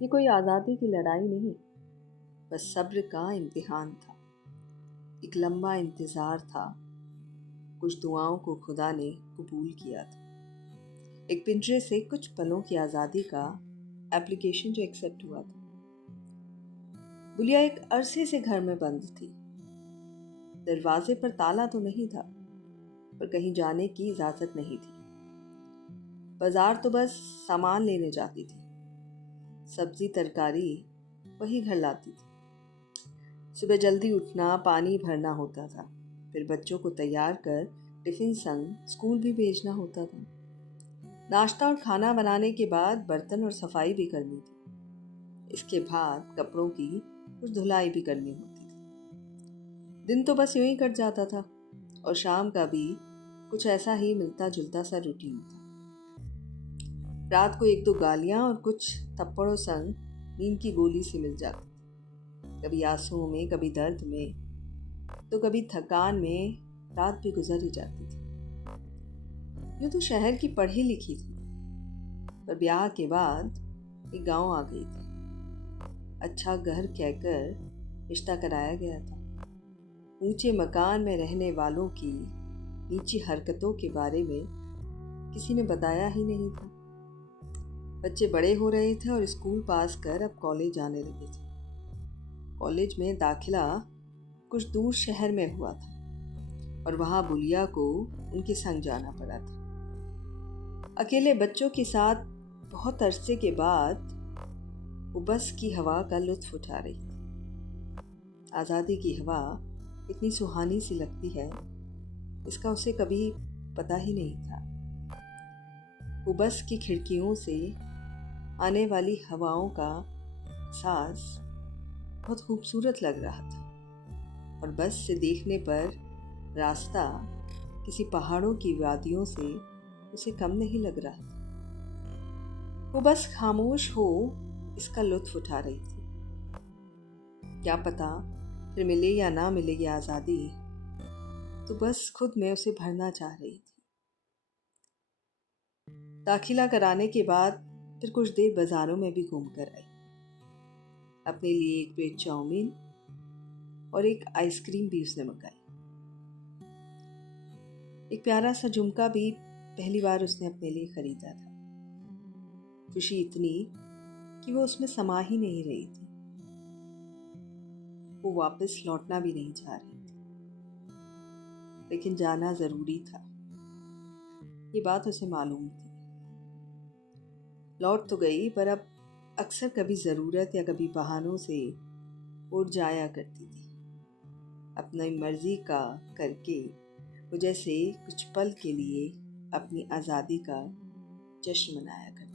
ये कोई आज़ादी की लड़ाई नहीं, बस सब्र का इम्तिहान था। एक लंबा इंतज़ार था, कुछ दुआओं को खुदा ने कबूल किया था। एक पिंजरे से कुछ पलों की आज़ादी का एप्लीकेशन जो एक्सेप्ट हुआ था। बुलिया एक अरसे से घर में बंद थी। दरवाजे पर ताला तो नहीं था, पर कहीं जाने की इजाज़त नहीं थी। बाजार तो बस सामान लेने जाती थी। सब्जी तरकारी वही घर लाती थी। सुबह जल्दी उठना, पानी भरना होता था, फिर बच्चों को तैयार कर टिफ़िन संग स्कूल भी भेजना होता था। नाश्ता और खाना बनाने के बाद बर्तन और सफाई भी करनी थी। इसके बाद कपड़ों की कुछ धुलाई भी करनी होती थी। दिन तो बस यूं ही कट जाता था और शाम का भी कुछ ऐसा ही मिलता जुलता सा रूटीन था। रात को एक दो गालियां और कुछ थप्पड़ों संग नींद की गोली सी मिल जाती। कभी आंसुओं में, कभी दर्द में, तो कभी थकान में रात भी गुजर ही जाती थी। यूँ तो शहर की पढ़ी लिखी थी, पर ब्याह के बाद एक गांव आ गई थी। अच्छा घर कहकर रिश्ता कराया गया था। ऊंचे मकान में रहने वालों की नीची हरकतों के बारे में किसी ने बताया ही नहीं था। बच्चे बड़े हो रहे थे और स्कूल पास कर अब कॉलेज जाने लगे थे। कॉलेज में दाखिला कुछ दूर शहर में हुआ था और वहाँ बुलिया को उनके संग जाना पड़ा था। अकेले बच्चों के साथ बहुत अरसे के बाद वो बस की हवा का लुत्फ उठा रही थी। आज़ादी की हवा इतनी सुहानी सी लगती है, इसका उसे कभी पता ही नहीं था। वो बस की खिड़कियों से आने वाली हवाओं का एहसास बहुत खूबसूरत लग रहा था और बस से देखने पर रास्ता किसी पहाड़ों की वादियों से उसे कम नहीं लग रहा था। वो बस खामोश हो इसका लुत्फ उठा रही थी। क्या पता फिर मिले या ना मिले ये आज़ादी, तो बस खुद में उसे भरना चाह रही थी। दाखिला कराने के बाद फिर कुछ देर बाजारों में भी घूम कर आई। अपने लिए एक प्लेट चाउमीन और एक आइसक्रीम भी उसने मंगाई। एक प्यारा सा झुमका भी पहली बार उसने अपने लिए खरीदा था। खुशी इतनी कि वो उसमें समा ही नहीं रही थी। वो वापस लौटना भी नहीं चाह रही थी, लेकिन जाना जरूरी था, ये बात उसे मालूम थी। लौट तो गई, पर अब अक्सर कभी ज़रूरत या कभी बहानों से उड़ जाया करती थी। अपनी मर्जी का करके वो जैसे कुछ पल के लिए अपनी आज़ादी का जश्न मनाया करती।